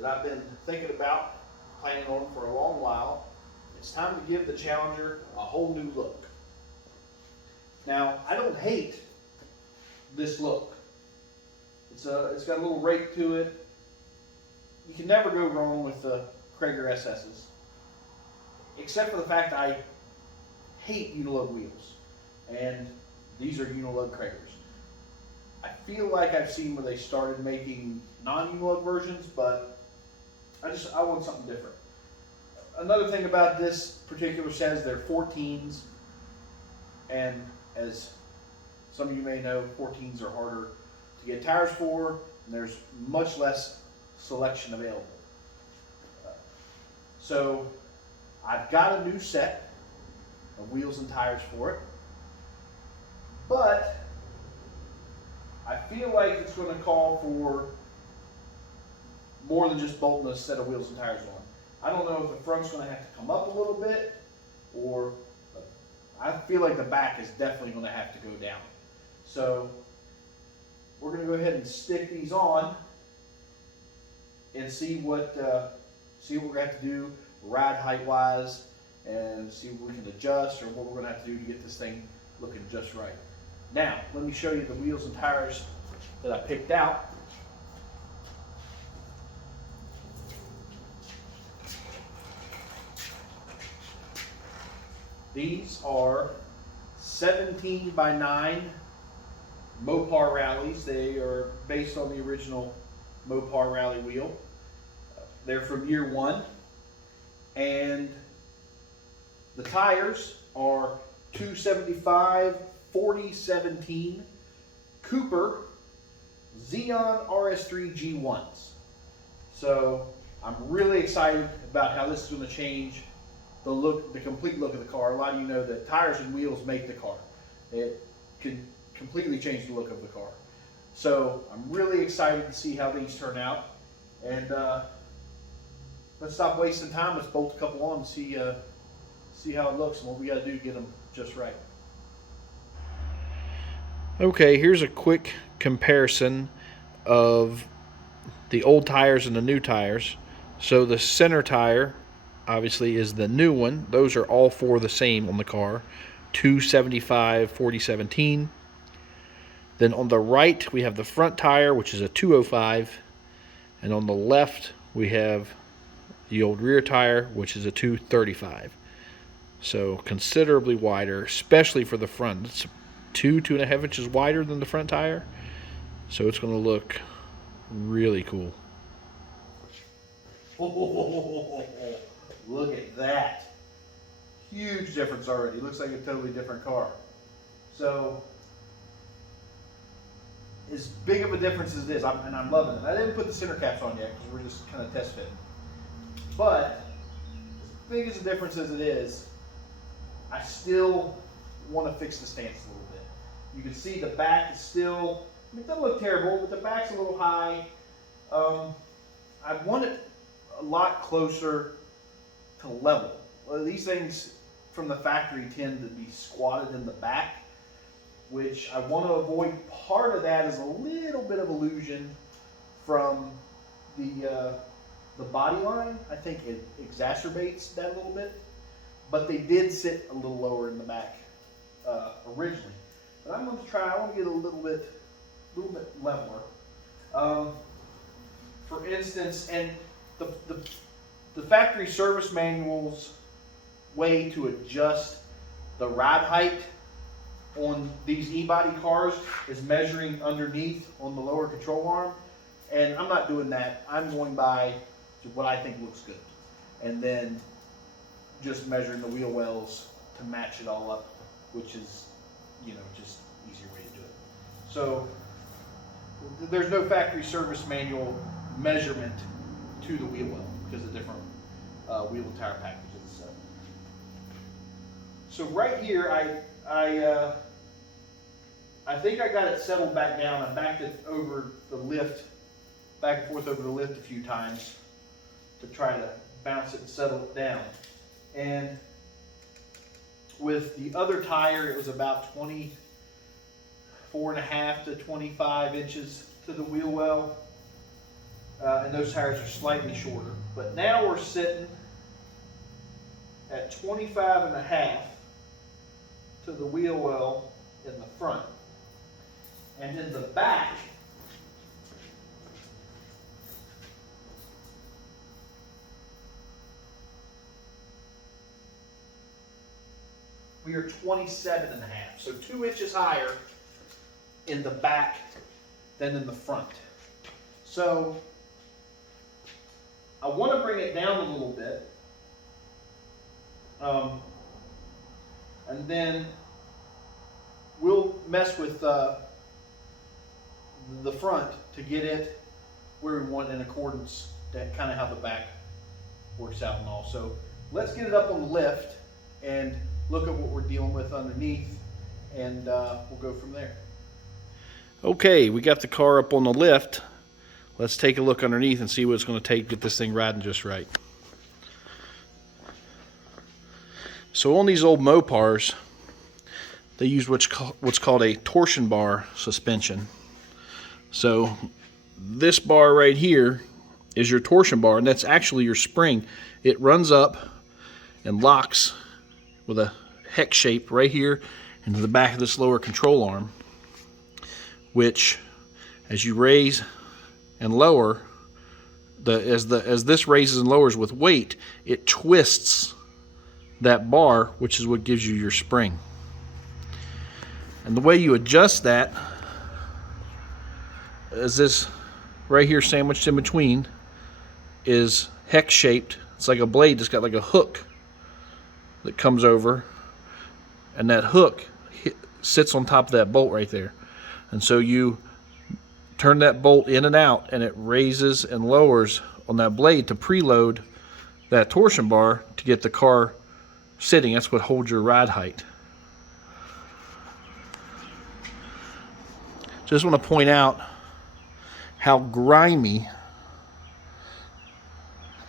that I've been thinking about, planning on for a long while. It's time to give the Challenger a whole new look. Now, I don't hate this look. It's got a little rake to it. You can never go wrong with the Cragar SS's, except for the fact I hate Unilug wheels, and these are Unilug Cragars. I feel like I've seen where they started making non-Unilug versions, but I want something different. Another thing about this particular set is they're 14s, and as some of you may know, 14s are harder to get tires for, and there's much less selection available. So I've got a new set of wheels and tires for it, but I feel like it's going to call for more than just bolting a set of wheels and tires on. I don't know if the front's going to have to come up a little bit, or I feel like the back is definitely going to have to go down. So we're going to go ahead and stick these on and see what we're going to have to do ride height wise, and see what we can adjust or what we're going to have to do to get this thing looking just right. Now, let me show you the wheels and tires that I picked out. These are 17 by 9 Mopar Rallies. They are based on the original Mopar Rally wheel. They're from year one. And the tires are 275 4017 Cooper Xeon RS3 G1s. So I'm really excited about how this is going to change the look, the complete look of the car. A lot of you know that tires and wheels make the car. It can completely change the look of the car. So I'm really excited to see how these turn out. And let's stop wasting time. Let's bolt a couple on and see how it looks and what we got to do to get them just right. Okay, here's a quick comparison of the old tires and the new tires. So the center tire obviously is the new one. Those are all four the same on the car. 275 4017. Then on the right we have the front tire, which is a 205, and on the left we have the old rear tire, which is a 235. So considerably wider, especially for the front. It's 2.5 inches wider than the front tire, so it's going to look really cool. Oh, look at that. Huge difference already. Looks like a totally different car. So as big of a difference as it is, and I'm loving it. I didn't put the center caps on yet because we're just kind of test fitting. But as big as a difference as it is, I still want to fix the stance a little bit. You can see the back is still, it doesn't look terrible, but the back's a little high. I want it a lot closer to level. Well, these things from the factory tend to be squatted in the back, which I want to avoid. Part of that is a little bit of illusion from the body line. I think it exacerbates that a little bit, but they did sit a little lower in the back originally. But I'm going to try. I want to get a little bit leveler. For instance, and the factory service manual's way to adjust the ride height on these e-body cars is measuring underneath on the lower control arm, and I'm not doing that. I'm going by what I think looks good, and then just measuring the wheel wells to match it all up, which is, just easier way to do it. So there's no factory service manual measurement to the wheel well because of different wheel and tire packages. So right here, I think I got it settled back down. I backed it over the lift, back and forth over the lift a few times to try to bounce it and settle it down. And with the other tire, it was about 24.5 to 25 inches to the wheel well. and those tires are slightly shorter. But now we're sitting at 25.5 to the wheel well in the front. And in the back, we are 27.5, so 2 inches higher in the back than in the front. So I want to bring it down a little bit, and then we'll mess with the front to get it where we want in accordance to kind of how the back works out and all. So let's get it up on the lift and look at what we're dealing with underneath, and we'll go from there. Okay, we got the car up on the lift. Let's take a look underneath and see what it's going to take to get this thing riding just right. So on these old Mopars, they use what's called a torsion bar suspension. So this bar right here is your torsion bar, and that's actually your spring. It runs up and locks with a hex shape right here into the back of this lower control arm, which as you raise and lower, as this raises and lowers with weight, it twists that bar, which is what gives you your spring. And the way you adjust that is this right here sandwiched in between is hex shaped. It's like a blade that's got like a hook that comes over, and that hook sits on top of that bolt right there. And so you turn that bolt in and out, and it raises and lowers on that blade to preload that torsion bar to get the car sitting. That's what holds your ride height. Just want to point out how grimy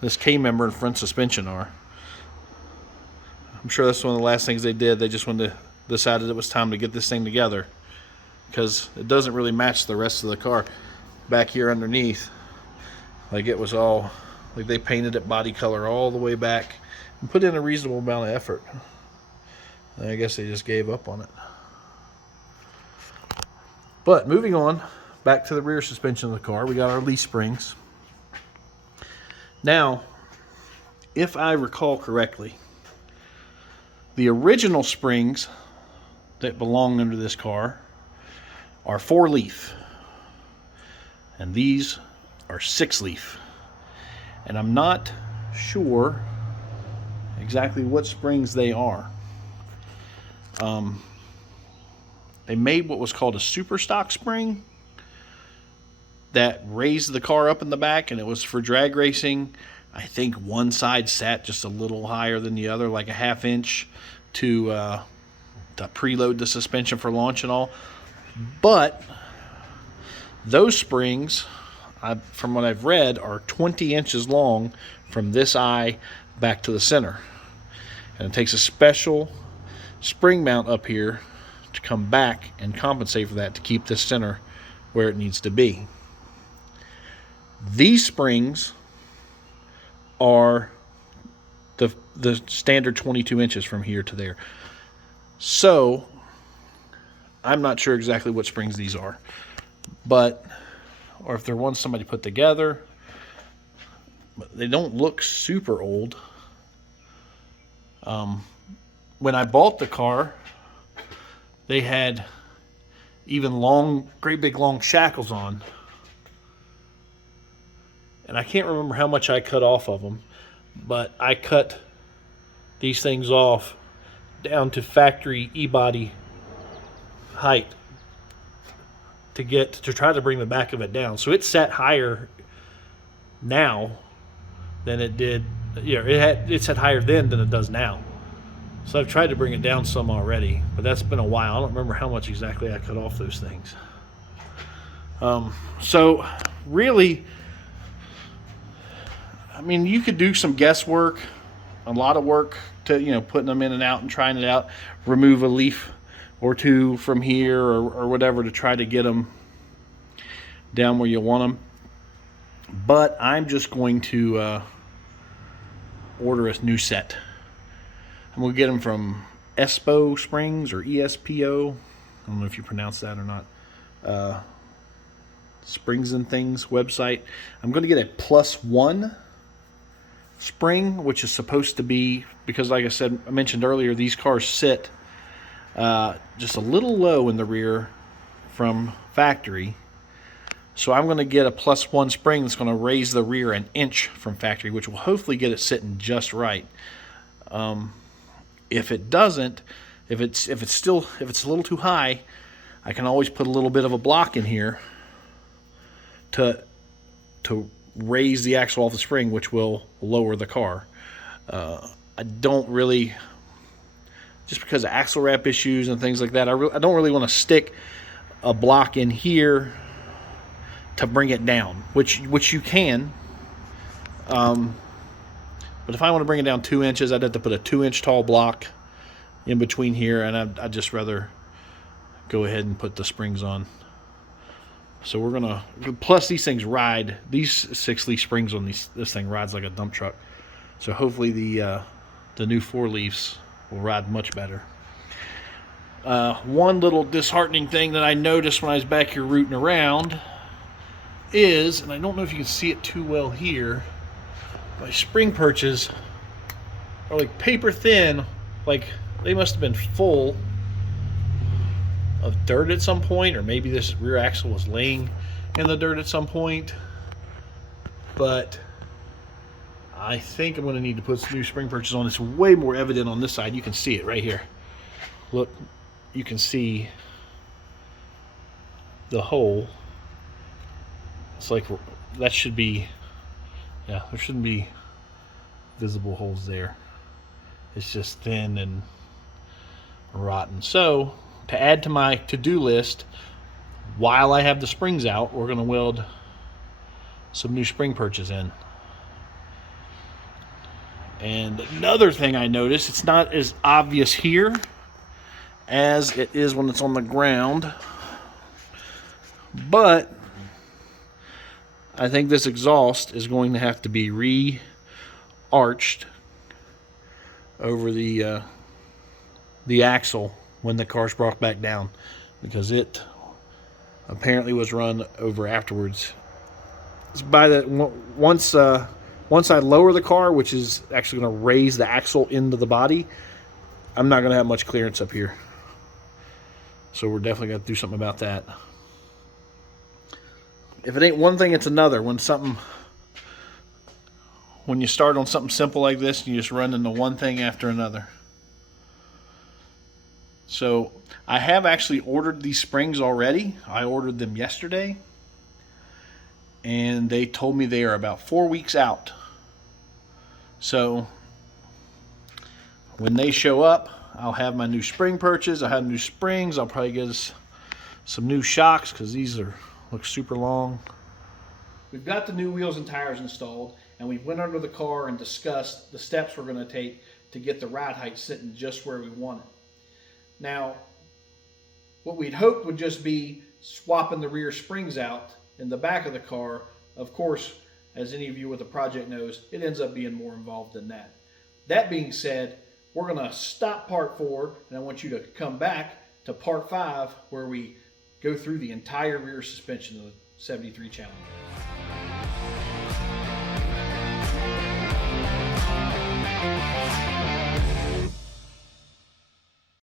this K-member and front suspension are. I'm sure that's one of the last things they did. They just decided it was time to get this thing together, because it doesn't really match the rest of the car back here underneath. Like, it was all, like, they painted it body color all the way back and put in a reasonable amount of effort. And I guess they just gave up on it. But moving on, back to the rear suspension of the car, we got our leaf springs. Now, if I recall correctly, the original springs that belong under this car are 4-leaf, and these are 6-leaf. And I'm not sure exactly what springs they are. They made what was called a super stock spring that raised the car up in the back, and it was for drag racing. I think one side sat just a little higher than the other, like a 1/2 inch, to preload the suspension for launch and all. But those springs, from what I've read, are 20 inches long from this eye back to the center. And it takes a special spring mount up here to come back and compensate for that, to keep this center where it needs to be. These springs are the standard 22 inches from here to there. So I'm not sure exactly what springs these are, or if they're ones somebody put together. But they don't look super old. When I bought the car, they had even great big long shackles on. And I can't remember how much I cut off of them, but I cut these things off down to factory E-body height to try to bring the back of it down. So it's set higher now than it did. It's set higher then than it does now. So I've tried to bring it down some already, but that's been a while. I don't remember how much exactly I cut off those things. So really, I mean, you could do some guesswork, a lot of work to, putting them in and out and trying it out, remove a leaf or two from here or whatever to try to get them down where you want them. but I'm just going to order a new set. I'm going to get them from Espo Springs or ESPO. I don't know if you pronounce that or not. Springs and Things website. I'm going to get a +1 spring, which is supposed to be, because like I mentioned earlier, these cars sit just a little low in the rear from factory. So I'm going to get a +1 spring that's going to raise the rear an inch from factory, which will hopefully get it sitting just right. If it doesn't, if it's a little too high, I can always put a little bit of a block in here to raise the axle off the spring, which will lower the car. I don't really, just because of axle wrap issues and things like that, I don't really want to stick a block in here to bring it down, which you can. But if I want to bring it down 2 inches, I'd have to put a 2-inch tall block in between here, and I'd just rather go ahead and put the springs on. So we're gonna, plus these things ride, these 6-leaf springs on this thing rides like a dump truck. So hopefully the new 4-leafs will ride much better. One little disheartening thing that I noticed when I was back here rooting around is, and I don't know if you can see it too well here, my spring perches are like paper thin, like they must have been full of dirt at some point, or maybe this rear axle was laying in the dirt at some point. But I think I'm going to need to put some new spring perches on. It's way more evident on this side. You can see it right here. Look, you can see the hole. It's like that should be, yeah, there shouldn't be visible holes there. It's just thin and rotten. So to add to my to-do list, while I have the springs out, we're going to weld some new spring perches in. And another thing I noticed, it's not as obvious here as it is when it's on the ground, but I think this exhaust is going to have to be re-arched over the axle when the car's brought back down, because it apparently was run over afterwards. It's by the once I lower the car, which is actually going to raise the axle into the body, I'm not going to have much clearance up here. So we're definitely going to do something about that. If it ain't one thing, it's another. When you start on something simple like this, you just run into one thing after another. So I have actually ordered these springs already. I ordered them yesterday, and they told me they are about 4 weeks out. So when they show up, I'll have my new spring perches. I'll have new springs. I'll probably get us some new shocks, because these look super long. We've got the new wheels and tires installed, and we went under the car and discussed the steps we're going to take to get the ride height sitting just where we want it. Now, what we'd hoped would just be swapping the rear springs out in the back of the car. Of course, as any of you with a project knows, it ends up being more involved than that. That being said, we're going to stop part 4, and I want you to come back to part 5, where we go through the entire rear suspension of the 73 Challenger.